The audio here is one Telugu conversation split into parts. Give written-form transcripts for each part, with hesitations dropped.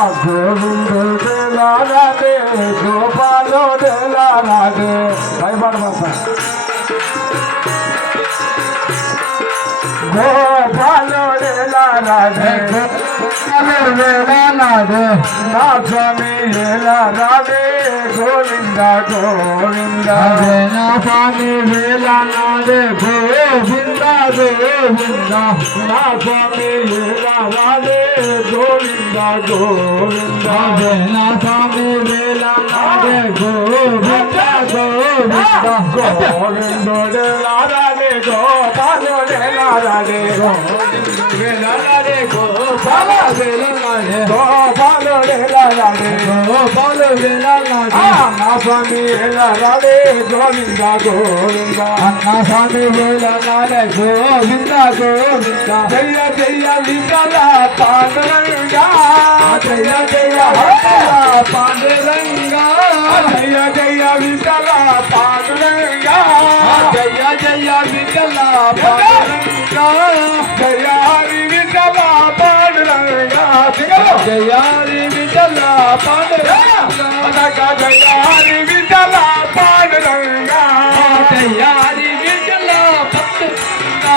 गोविंद देला राधे गोपाल देला राधे भाई बार बार गोपाल देला राधे देला राधे ना स्वामी देला राधे गोविंदा गोविंदा ना स्वामी देला राधे गोविंदा गोविंदा ना स्वामी देला राधे गोविंदा गोविंदा ना स्वामी देला राधे गोविंदा गोविंदा गोविंद देला राधे गोपाल देला राधे देला राधे गोपाल देला राधे गोपाल देला राधे गोपाल देला राधे ना स्वामी देला राधे गोविंदा गोविंदा ना स्वामी देला राधे गोविंदा गोविंदा जय जय विठला पांडुरंगा जय जय पांडुरंगा जय जय विठला पांडुरंगा जय जय विठला पांडुरंगा जय हरि विठला पांडुरंगा जय हरि विठला पांडुरंगा जय हरि विठला पांडुरंगा जय हरि विठला पांडुरंगा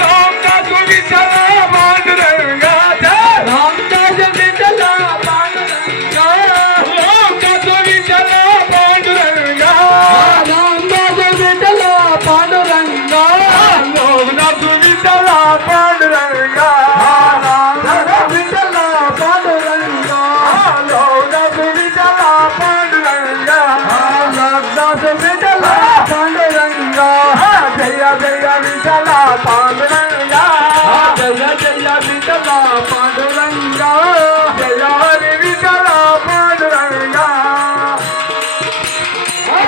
रामदास विठला पांडुरंगा रामदास विठला पांडुरंगा रामदास विठला पांडुरंगा रामदास विठला पांडुरंगा लोकनाथ विठला पांडुरंगा रामदास विठला पांडुरंगा लोकनाथ विठला पांडुरंगा लोकनाथ विठला पांडुरंगा जय जय विठला पांडुरंगा जय जय विठला पांडुरंगा जय हरि विठला पांडुरंगा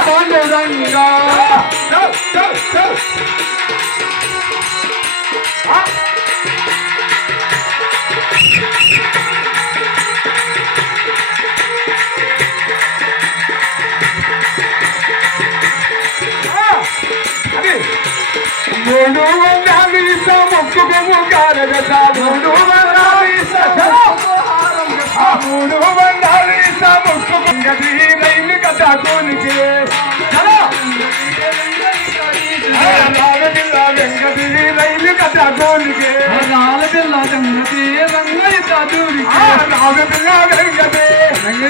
पांडुरंगा మూడు వందల ముక్కుకు ముఖారగత మూడు వందల మూడు వందల ముక్కుకు గది రైలు కథ కోనికి వెంకటి రైలు కథ కోనికి రాలపిల్ల సంగతి రంగయ్య చదువురికి రాలపిల్ల వెంకటి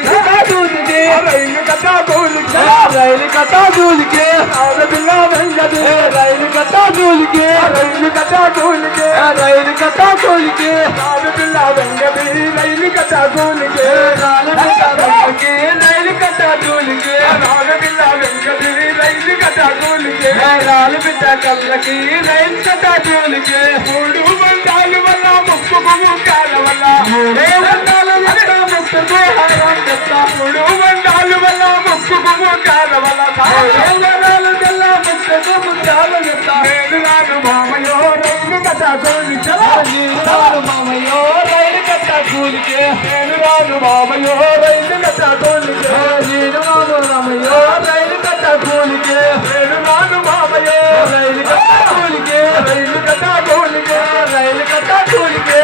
చదువురికి రైలు కథ కోనికి రైలు కథ కోనికి రాలపిల్ల వెంకటి రైలు కథ కోనికి రైలు కథ కోనికి రైలు కథ కోనికి రాలపిల్ల వెంకటి రైలు కథ కోనికి రాలపిల్ల వెంకటి రైలు కథ కోనికి రాలపిల్ల వెంకటి రైలు కథ కోనికి రాలపిల్ల కళ్ళకి రైలు కథ కోనికి మూడు బంధాలు వల్ల ముక్కుకు ముక్కాల వల్ల మూడే బంధాలు వల్ల ముక్కుకు హారం చెత్త మూడు బంధాలు వల్ల ముక్కుకు ముక్కాల వల్ల బంధాలు వల్ల ముక్కుకు ముక్కాల చెత్త నేను నాను మామయ్యో రైలు కథ కోనికి నేను మామయ్యో రైలు కథ కోనికి నేను నాను మామయ్యో రైలు కథ కోనికి నేను నాను మామయ్యో రైలు కథ కోనికి నేను నాను మామయ్యో రైలు కథ కోనికి రైలు కథ కోనికి రైలు కథ కోనికి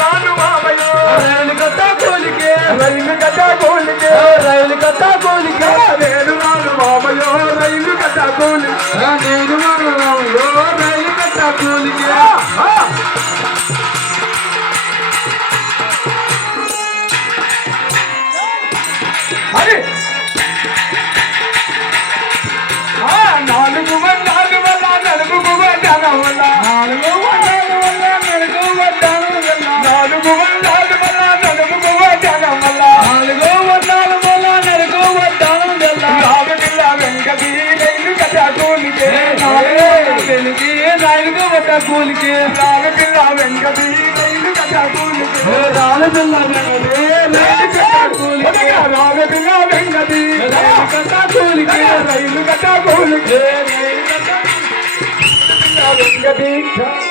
నాను మామయ్యో రైలు కథ కోనికి రైలు కథ కోనికి రైలు కథ కోనికి నేను నాను మామయ్యో రైలు కథ కోనికి నేను నాను మామయ్యో రైలు కథ కోనికి అరే నాలుగు వందల వల్ల నలుగు వందల వల్ల నాలుగు వందల వల్ల నలుగు వందల వల్ల నాలుగు వందల వల్ల నలుగు వందల వల్ల నాలుగు వందల వల్ల నలుగు వందల వల్ల రామగిల్ల వెంకటి రైలు కథ కోలికే వెలికి రైలు కథ కోలికే రామగిల్ల వెంకటి రైలు కథ కోలికే రామగిల్ల వెంకటి రైలు కథ కోలికే రామగిల్ల వెంకటి రైలు కథ కోలికే రైలు కథ కోలికే వెంకటి